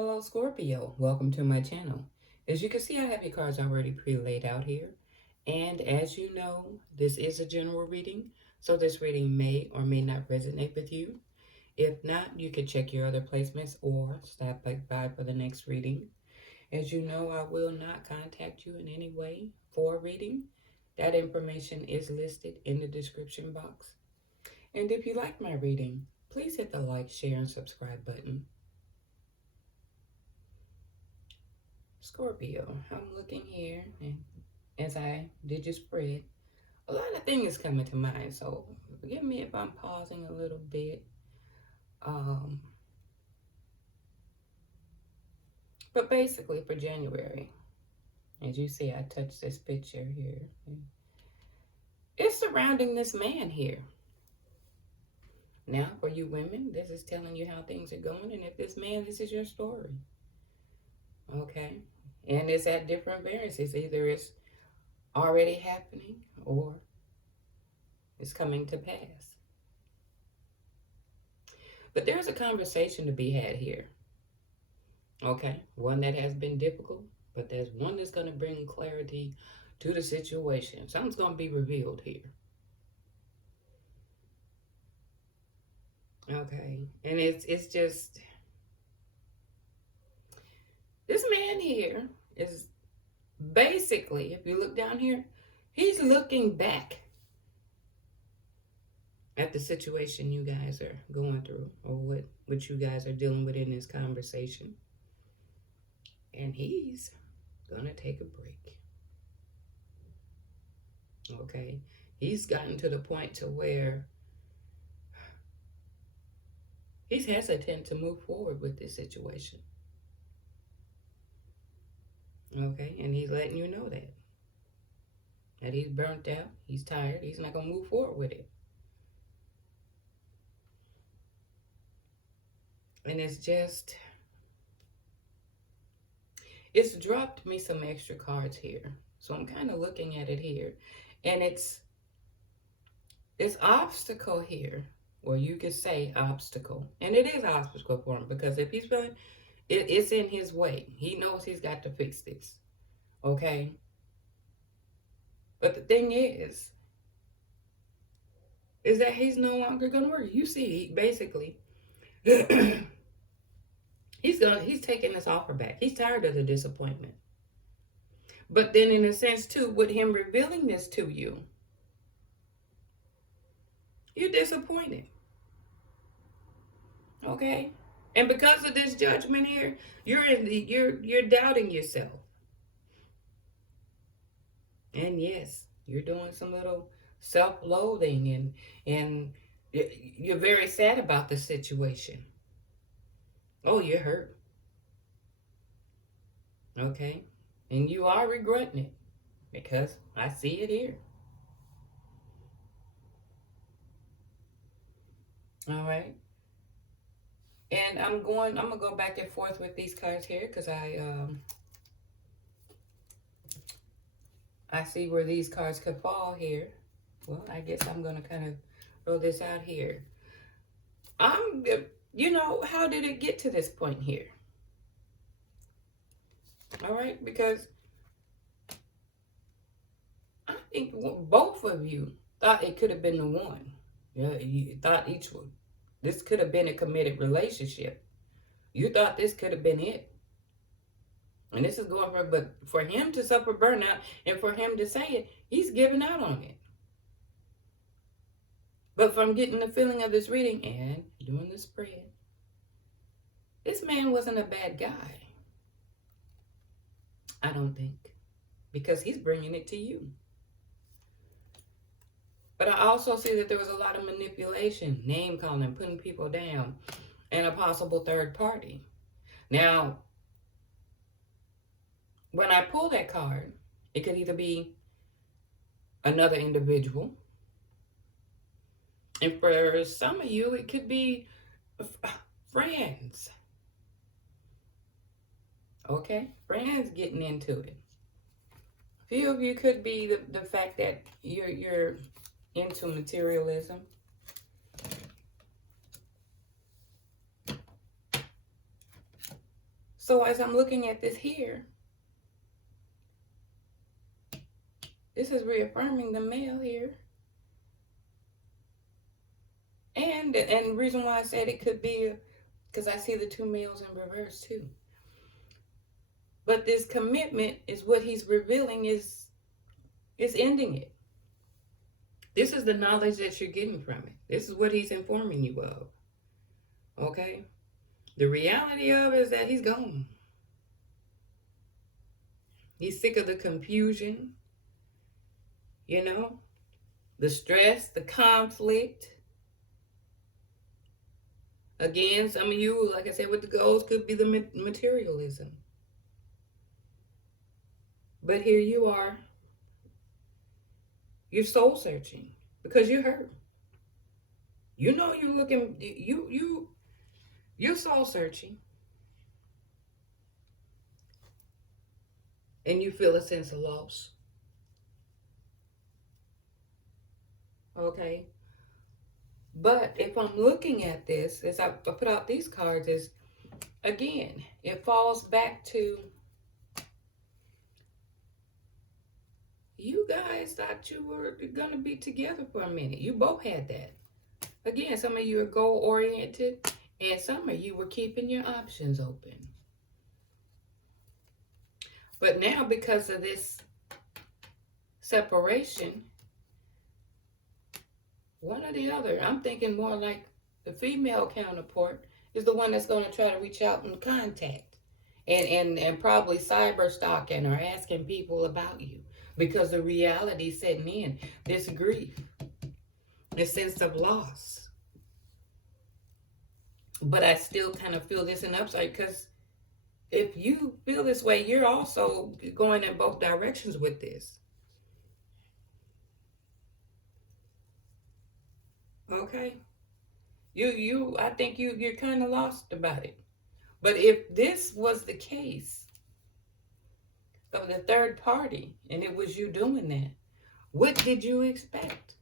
Hello Scorpio, welcome to my channel. As you can see, I have your cards already pre-laid out here. And as you know, this is a general reading, so this reading may or may not resonate with you. If not, you can check your other placements or stop by for the next reading. As you know, I will not contact you in any way for a reading. That information is listed in the description box. And if you like my reading, please hit the like, share, and subscribe button. Scorpio, I'm looking here, and as I did your spread, a lot of things coming to mind, so forgive me if I'm pausing a little bit. But basically for January, as you see, I touched this picture here. It's surrounding this man here. Now, for you women, this is telling you how things are going, and if this man, this is your story. Okay? And it's at different variances. Either it's already happening or it's coming to pass. But there's a conversation to be had here. Okay? One that has been difficult, but there's one that's going to bring clarity to the situation. Something's going to be revealed here. Okay? And it's just, this man here is basically, if you look down here, he's looking back at the situation you guys are going through, or what you guys are dealing with in this conversation. And he's gonna take a break. Okay? He's gotten to the point to where he's hesitant to move forward with this situation. Okay? And he's letting you know that he's burnt out, he's tired, he's not gonna move forward with it. And it's dropped me some extra cards here. So I'm kind of looking at it here. And it's obstacle here. Or you could say obstacle. And it is obstacle for him, because if he's feeling it's in his way, he knows he's got to fix this. Okay? But the thing is that he's no longer going to work. You see, basically, he's taking this offer back. He's tired of the disappointment. But then in a sense too, with him revealing this to you, you're disappointed. Okay? And because of this judgment here, you're doubting yourself. And yes, you're doing some little self-loathing, and you're very sad about the situation. Oh, you're hurt. Okay? And you are regretting it, because I see it here. All right? And I'm gonna go back and forth with these cards here, because I see where these cards could fall here. Well, I guess I'm gonna kind of throw this out here. You know, how did it get to this point here? All right, because I think both of you thought it could have been the one. Yeah, you thought this could have been a committed relationship. You thought this could have been it. And this is going but for him to suffer burnout and for him to say it, he's giving out on it. But from getting the feeling of this reading and doing the spread, this man wasn't a bad guy. I don't think. Because he's bringing it to you. But I also see that there was a lot of manipulation, name calling, putting people down, and a possible third party. Now, when I pull that card, it could either be another individual, and for some of you, it could be friends. Okay? Friends getting into it. A few of you could be the fact that you're into materialism. So as I'm looking at this here, this is reaffirming the male here. And the reason why I said it could be because I see the two males in reverse too. But this commitment is what he's revealing is ending it. This is the knowledge that you're getting from it. This is what he's informing you of. Okay? The reality of it is that he's gone. He's sick of the confusion, you know, the stress, the conflict. Again, some of you, like I said, with the goals could be the materialism. But here you are. You're soul searching because you're hurt. You know you're looking, you're soul searching. And you feel a sense of loss. Okay? But if I'm looking at this, as I put out these cards, is again, it falls back to you guys thought you were going to be together for a minute. You both had that. Again, some of you are goal-oriented, and some of you were keeping your options open. But now, because of this separation, one or the other, I'm thinking more like the female counterpart is the one that's going to try to reach out and contact. And probably cyber stalking or asking people about you. Because the reality setting in, this grief, this sense of loss. But I still kind of feel this in upside because if you feel this way, you're also going in both directions with this. Okay? I think you're kind of lost about it. But if this was the case of the third party and it was you doing that, what did you expect?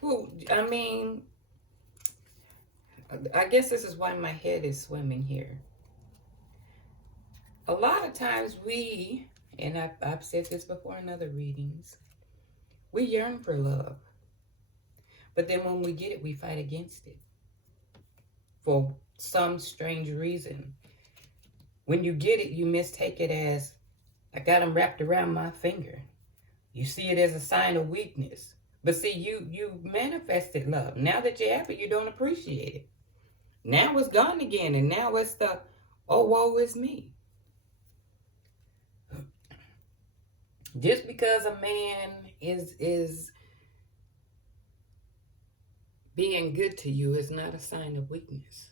Well, I mean, I guess this is why my head is swimming here. A lot of times we, and I've said this before in other readings, we yearn for love. But then when we get it, we fight against it. For some strange reason. When you get it, you mistake it as, I got them wrapped around my finger. You see it as a sign of weakness. But see, you manifested love. Now that you have it, you don't appreciate it. Now it's gone again, and now it's the, oh, woe is me. Just because a man is being good to you is not a sign of weakness.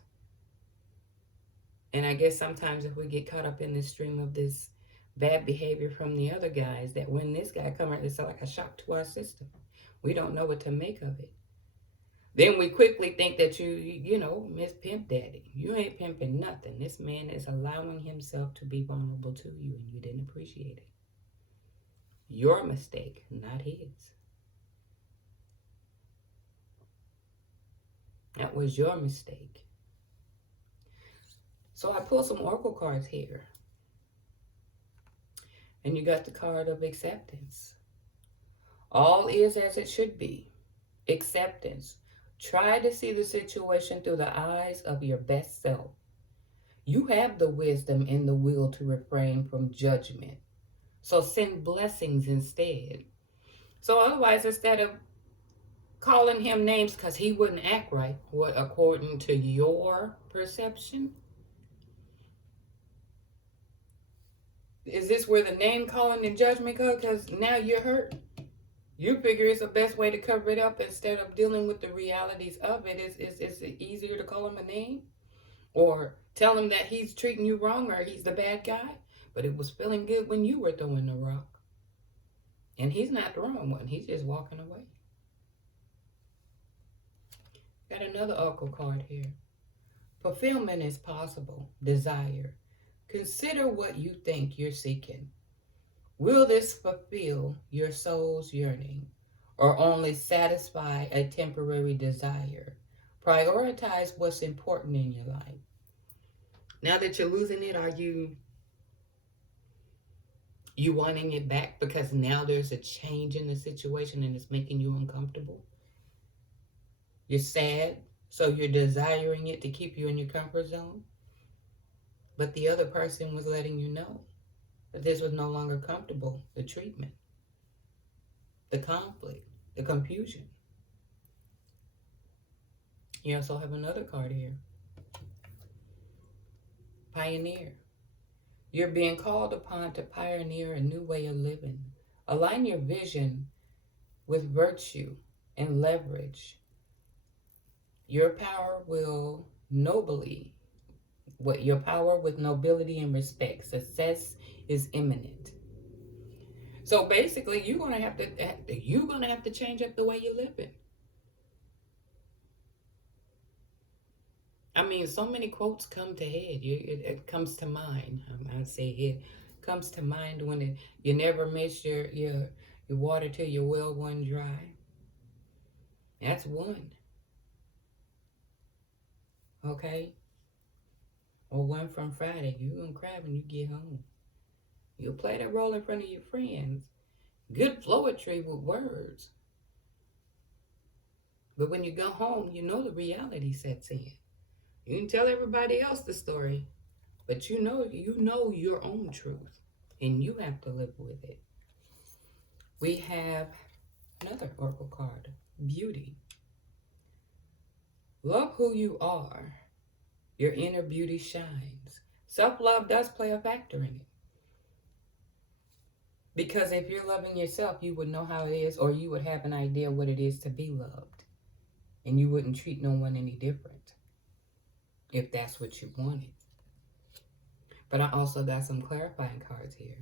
And I guess sometimes if we get caught up in this stream of this bad behavior from the other guys, that when this guy comes around, it's like a shock to our system. We don't know what to make of it. Then we quickly think that you know, Miss Pimp Daddy. You ain't pimping nothing. This man is allowing himself to be vulnerable to you, and you didn't appreciate it. Your mistake, not his. That was your mistake. So I pulled some oracle cards here. And you got the card of acceptance. All is as it should be. Acceptance. Try to see the situation through the eyes of your best self. You have the wisdom and the will to refrain from judgment. So send blessings instead. So otherwise, instead of calling him names because he wouldn't act right, what according to your perception, is this where the name calling and judgment goes? Because now you're hurt. You figure it's the best way to cover it up instead of dealing with the realities of it. Is it easier to call him a name? Or tell him that he's treating you wrong or he's the bad guy? But it was feeling good when you were throwing the rock. And he's not throwing one. He's just walking away. Got another oracle card here. Fulfillment is possible. Desire. Consider what you think you're seeking. Will this fulfill your soul's yearning or only satisfy a temporary desire Prioritize what's important in your life. Now that you're losing it, are you wanting it back because now there's a change in the situation and it's making you uncomfortable? You're sad, so you're desiring it to keep you in your comfort zone. But the other person was letting you know that this was no longer comfortable. The treatment, the conflict, the confusion. You also have another card here. Pioneer. You're being called upon to pioneer a new way of living. Align your vision with virtue and leverage. Your power will nobly, your power with nobility and respect. Success is imminent. So basically, you're gonna have to change up the way you're living. I mean, so many quotes come to head. It comes to mind. I say it comes to mind when you never miss your water till your well run dry. That's one. Okay? Or one from Friday. You're gonna cry when you get home. You'll play that role in front of your friends. Good poetry with words. But when you go home, you know the reality sets in. You can tell everybody else the story, but you know your own truth, and you have to live with it. We have another oracle card, beauty. Love who you are. Your inner beauty shines. Self-love does play a factor in it. Because if you're loving yourself, you would know how it is, or you would have an idea what it is to be loved. And you wouldn't treat no one any different if that's what you wanted. But I also got some clarifying cards here.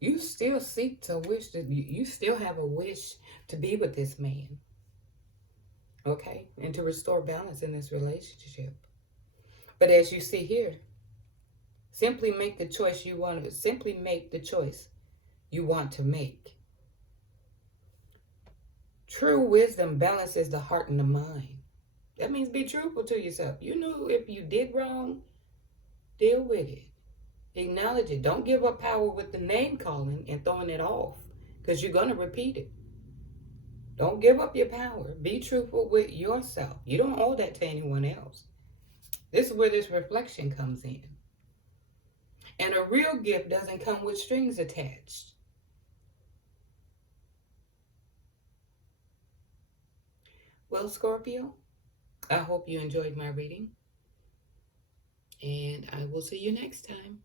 You still seek to wish that you still have a wish to be with this man. Okay? And to restore balance in this relationship. But as you see here, simply make the choice you want to make. True wisdom balances the heart and the mind. That means be truthful to yourself. You know if you did wrong, deal with it. Acknowledge it. Don't give up power with the name calling and throwing it off, because you're going to repeat it. Don't give up your power. Be truthful with yourself. You don't owe that to anyone else. This is where this reflection comes in. And a real gift doesn't come with strings attached. Well, Scorpio, I hope you enjoyed my reading. And I will see you next time.